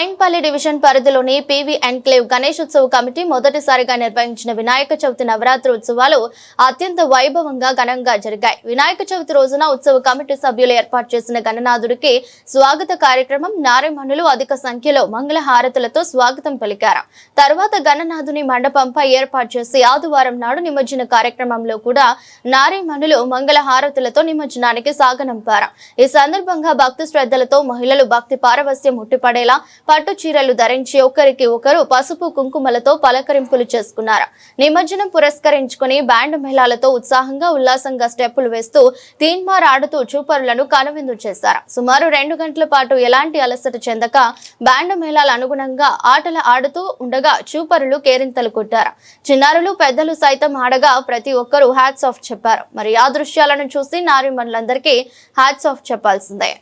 Boinpally division పరిధిలోని PV enclave Ganeshotsav committee మొదటిసారిగా నిర్వహించిన వినాయక చవితి నవరాత్రి ఉత్సవాలు అత్యంత వైభవంగా ఘనంగా జరిగాయి. వినాయక చవితి రోజున ఉత్సవ కమిటీ సభ్యులు ఏర్పాటు చేసిన గణనాథుడికి స్వాగత కార్యక్రమం నారీమణులు అధిక సంఖ్యలో మంగళ హారతులతో స్వాగతం పలికారు. తర్వాత గణనాథుని మండపంపై ఏర్పాటు చేసి ఆదివారం నాడు నిమజ్జన కార్యక్రమంలో కూడా నారీమణులు మంగళ హారతులతో నిమజ్జనానికి సాగనంపారు. ఈ సందర్భంగా భక్తి శ్రద్ధలతో మహిళలు భక్తి పారవస్యం ముట్టిపడేలా పట్టు చీరలు ధరించి ఒకరికి ఒకరు పసుపు కుంకుమలతో పలకరింపులు చేసుకున్నారు. నిమజ్జనం పురస్కరించుకుని బ్యాండ్ మేళాలతో ఉత్సాహంగా ఉల్లాసంగా స్టెప్పులు వేస్తూ తీన్మార్ ఆడుతూ చూపరులను కనువిందు చేశారు. సుమారు 2 గంటల పాటు ఎలాంటి అలసట చెందక బ్యాండ్ మేళాల అనుగుణంగా ఆటలు ఆడుతూ ఉండగా చూపరులు కేరింతలు కొట్టారు. చిన్నారులు పెద్దలు సైతం ఆడగా ప్రతి ఒక్కరూ హ్యాట్స్ ఆఫ్ చెప్పారు. మరి ఆ దృశ్యాలను చూసి నారీమణులందరికీ హ్యాట్స్ ఆఫ్ చెప్పాల్సిందే.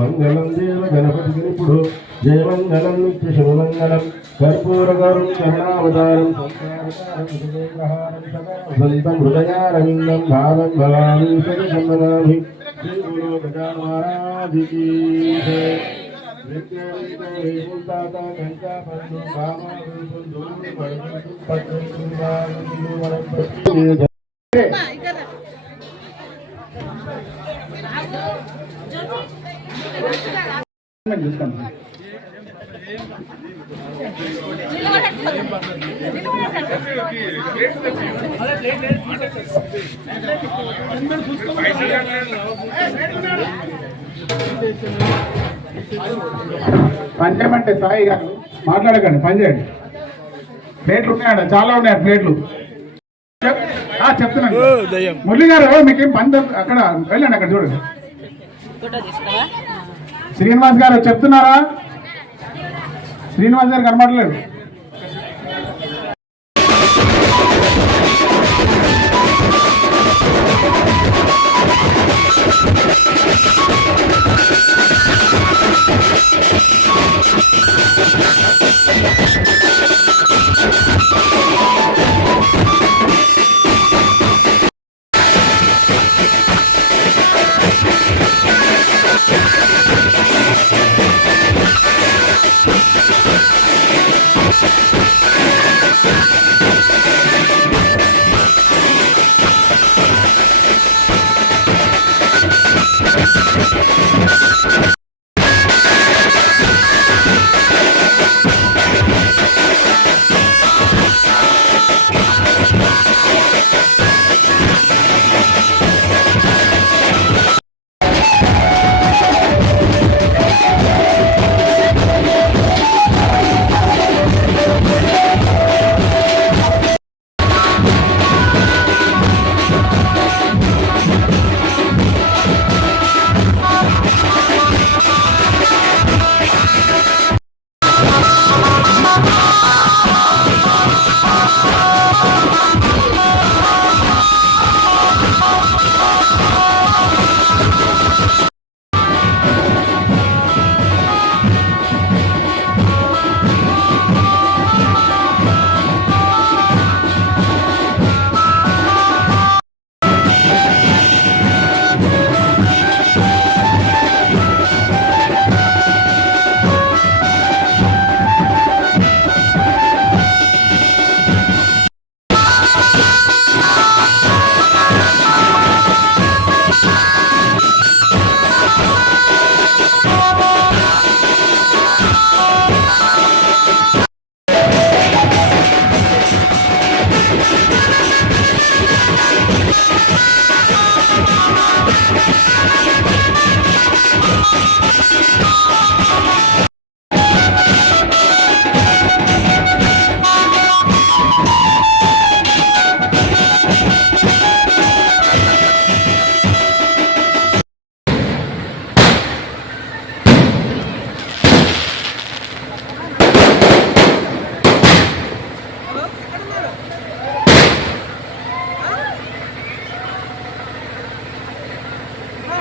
మంగళం దేవ గణపతి ఇప్పుడు జయమంగళం నిత్య శుభమంగళం కర్పూరగౌరం కరుణావతారం సంతం హృదయారవిందం భావం భవామి సన్మనామి శ్రీ గురు గజానన మహారాజ్ కీ జై. పంచమంటే సాయి గారు మాట్లాడకండి, పని చేయండి. ప్లేట్లు ఉన్నాయట, చాలా ఉన్నాయి ప్లేట్లు. చెప్తున్నాను మురళి గారు, మీకేం పని అక్కడ వెళ్ళండి, అక్కడ చూడండి. శ్రీనివాస్ గారు చెప్తున్నారా? శ్రీనివాస్ గారు కనబడలేదు.